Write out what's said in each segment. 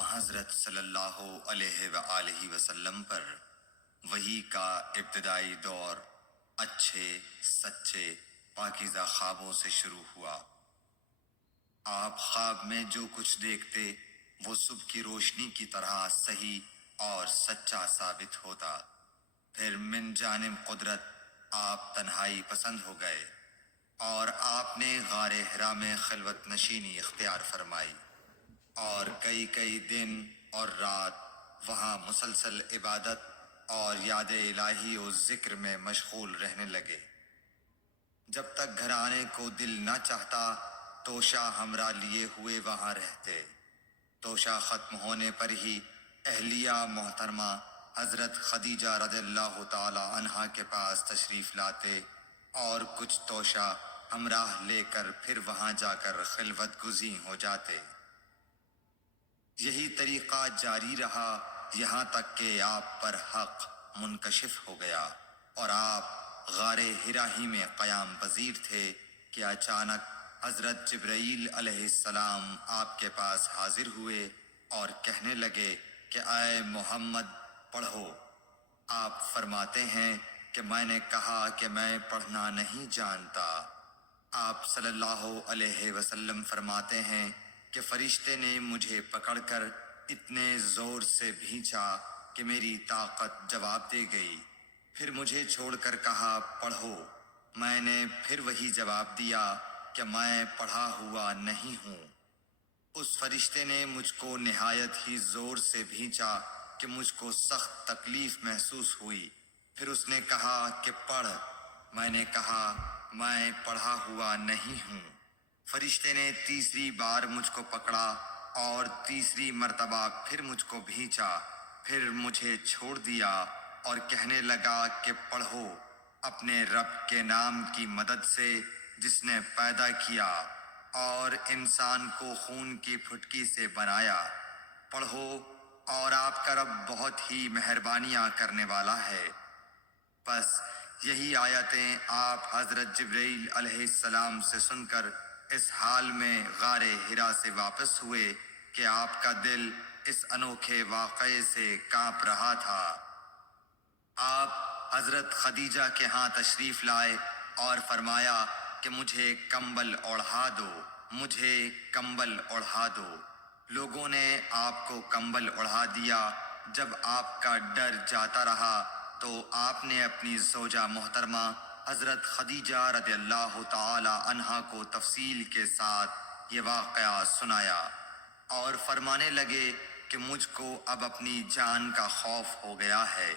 حضرت صلی اللہ علیہ وآلہ وسلم پر وحی کا ابتدائی دور اچھے سچے پاکیزہ خوابوں سے شروع ہوا۔ آپ خواب میں جو کچھ دیکھتے وہ صبح کی روشنی کی طرح صحیح اور سچا ثابت ہوتا۔ پھر من جانب قدرت آپ تنہائی پسند ہو گئے اور آپ نے غار حرا میں خلوت نشینی اختیار فرمائی اور کئی دن اور رات وہاں مسلسل عبادت اور یاد الہی و ذکر میں مشغول رہنے لگے۔ جب تک گھر آنے کو دل نہ چاہتا توشہ ہمراہ لیے ہوئے وہاں رہتے۔ توشہ ختم ہونے پر ہی اہلیہ محترمہ حضرت خدیجہ رضی اللہ تعالی عنہا کے پاس تشریف لاتے اور کچھ توشہ ہمراہ لے کر پھر وہاں جا کر خلوت گزین ہو جاتے۔ یہی طریقہ جاری رہا یہاں تک کہ آپ پر حق منکشف ہو گیا اور آپ غار حرا ہی میں قیام پذیر تھے کہ اچانک حضرت جبرائیل علیہ السلام آپ کے پاس حاضر ہوئے اور کہنے لگے کہ اے محمد پڑھو۔ آپ فرماتے ہیں کہ میں نے کہا کہ میں پڑھنا نہیں جانتا۔ آپ صلی اللہ علیہ وسلم فرماتے ہیں کہ فرشتے نے مجھے پکڑ کر اتنے زور سے بھینچا کہ میری طاقت جواب دے گئی۔ پھر مجھے چھوڑ کر کہا پڑھو۔ میں نے پھر وہی جواب دیا کہ میں پڑھا ہوا نہیں ہوں۔ اس فرشتے نے مجھ کو نہایت ہی زور سے بھینچا کہ مجھ کو سخت تکلیف محسوس ہوئی۔ پھر اس نے کہا کہ پڑھ۔ میں نے کہا میں پڑھا ہوا نہیں ہوں۔ فرشتے نے تیسری بار مجھ کو پکڑا اور تیسری مرتبہ پھر مجھ کو بھینچا، پھر مجھے چھوڑ دیا اور کہنے لگا کہ پڑھو اپنے رب کے نام کی مدد سے جس نے پیدا کیا اور انسان کو خون کی پھٹکی سے بنایا۔ پڑھو اور آپ کا رب بہت ہی مہربانیاں کرنے والا ہے۔ بس یہی آیتیں آپ حضرت جبرائیل علیہ السلام سے سن کر اس حال میں غار حرا سے واپس ہوئے کہ آپ کا دل اس انوکھے واقعے سے کانپ رہا تھا۔ آپ حضرت خدیجہ کے ہاں تشریف لائے اور فرمایا کہ مجھے کمبل اوڑھا دو، مجھے کمبل اوڑھا دو۔ لوگوں نے آپ کو کمبل اوڑھا دیا۔ جب آپ کا ڈر جاتا رہا تو آپ نے اپنی زوجہ محترمہ حضرت خدیجہ رضی اللہ تعالی عنہا کو تفصیل کے ساتھ یہ واقعہ سنایا اور فرمانے لگے کہ مجھ کو اب اپنی جان کا خوف ہو گیا ہے۔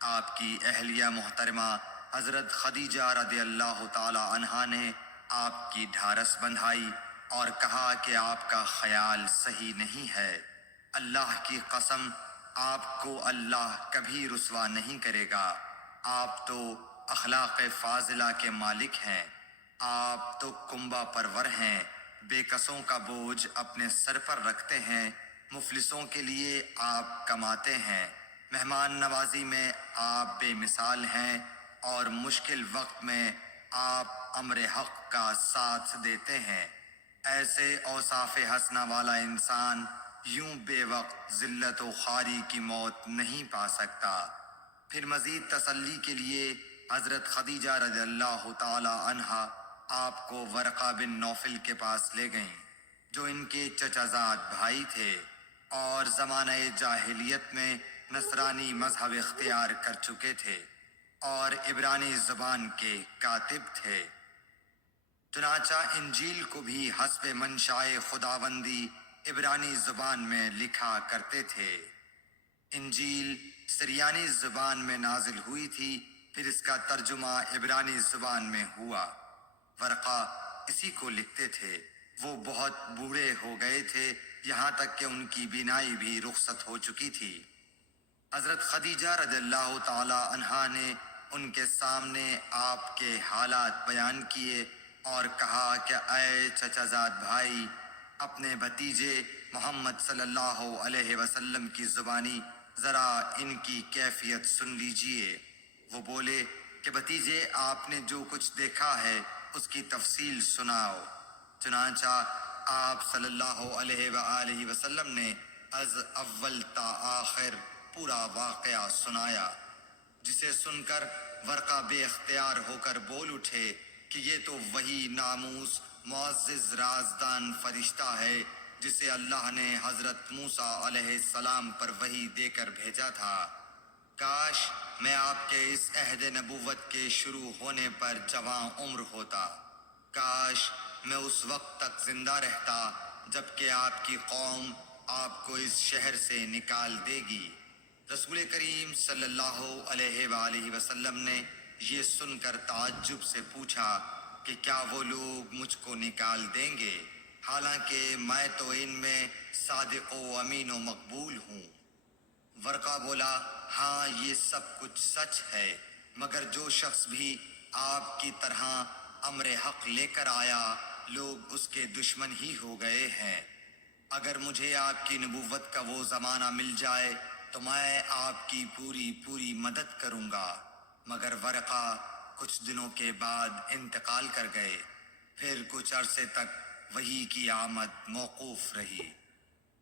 آپ کی اہلیہ محترمہ حضرت خدیجہ رضی اللہ تعالی عنہا نے آپ کی ڈھارس بندھائی اور کہا کہ آپ کا خیال صحیح نہیں ہے۔ اللہ کی قسم آپ کو اللہ کبھی رسوا نہیں کرے گا۔ آپ تو اخلاق فاضلہ کے مالک ہیں۔ آپ تو کنبہ پرور ہیں، بے کسوں کا بوجھ اپنے سر پر رکھتے ہیں، مفلسوں کے لیے آپ کماتے ہیں، مہمان نوازی میں آپ بے مثال ہیں اور مشکل وقت میں آپ امر حق کا ساتھ دیتے ہیں۔ ایسے اوصاف حسنہ والا انسان یوں بے وقت ذلت و خواری کی موت نہیں پا سکتا۔ پھر مزید تسلی کے لیے حضرت خدیجہ رضی اللہ تعالی عنہا آپ کو ورقہ بن نوفل کے پاس لے گئیں جو ان کے چچا زاد بھائی تھے اور زمانہ جاہلیت میں نصرانی مذہب اختیار کر چکے تھے اور عبرانی زبان کے کاتب تھے۔ چنانچہ انجیل کو بھی حسب منشائے خداوندی عبرانی زبان میں لکھا کرتے تھے۔ انجیل سریانی زبان میں نازل ہوئی تھی، پھر اس کا ترجمہ عبرانی زبان میں ہوا۔ ورقہ اسی کو لکھتے تھے۔ وہ بہت بوڑھے ہو گئے تھے، یہاں تک کہ ان کی بینائی بھی رخصت ہو چکی تھی۔ حضرت خدیجہ رضی اللہ تعالی عنہا نے ان کے سامنے آپ کے حالات بیان کیے اور کہا کہ اے چچا زاد بھائی، اپنے بھتیجے محمد صلی اللہ علیہ وسلم کی زبانی ذرا ان کی کیفیت سن لیجئے۔ وہ بولے کہ بھتیجے آپ نے جو کچھ دیکھا ہے اس کی تفصیل سناؤ۔ چنانچہ آپ صلی اللہ علیہ وآلہ وسلم نے از اول تا آخر پورا واقعہ سنایا، جسے سن کر ورقہ بے اختیار ہو کر بول اٹھے کہ یہ تو وہی ناموس معزز رازدان فرشتہ ہے جسے اللہ نے حضرت موسیٰ علیہ السلام پر وحی دے کر بھیجا تھا۔ کاش میں آپ کے اس عہد نبوت کے شروع ہونے پر جوان عمر ہوتا، کاش میں اس وقت تک زندہ رہتا جب کہ آپ کی قوم آپ کو اس شہر سے نکال دے گی۔ رسول کریم صلی اللہ علیہ وآلہ وسلم نے یہ سن کر تعجب سے پوچھا کہ کیا وہ لوگ مجھ کو نکال دیں گے، حالانکہ میں تو ان میں صادق و امین و مقبول ہوں؟ ورقہ بولا، ہاں یہ سب کچھ سچ ہے، مگر جو شخص بھی آپ کی طرح امر حق لے کر آیا لوگ اس کے دشمن ہی ہو گئے ہیں۔ اگر مجھے آپ کی نبوت کا وہ زمانہ مل جائے تو میں آپ کی پوری مدد کروں گا، مگر ورقہ کچھ دنوں کے بعد انتقال کر گئے، پھر کچھ عرصے تک وحی کی آمد موقوف رہی۔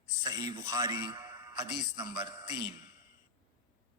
صحیح بخاری حدیث نمبر 3۔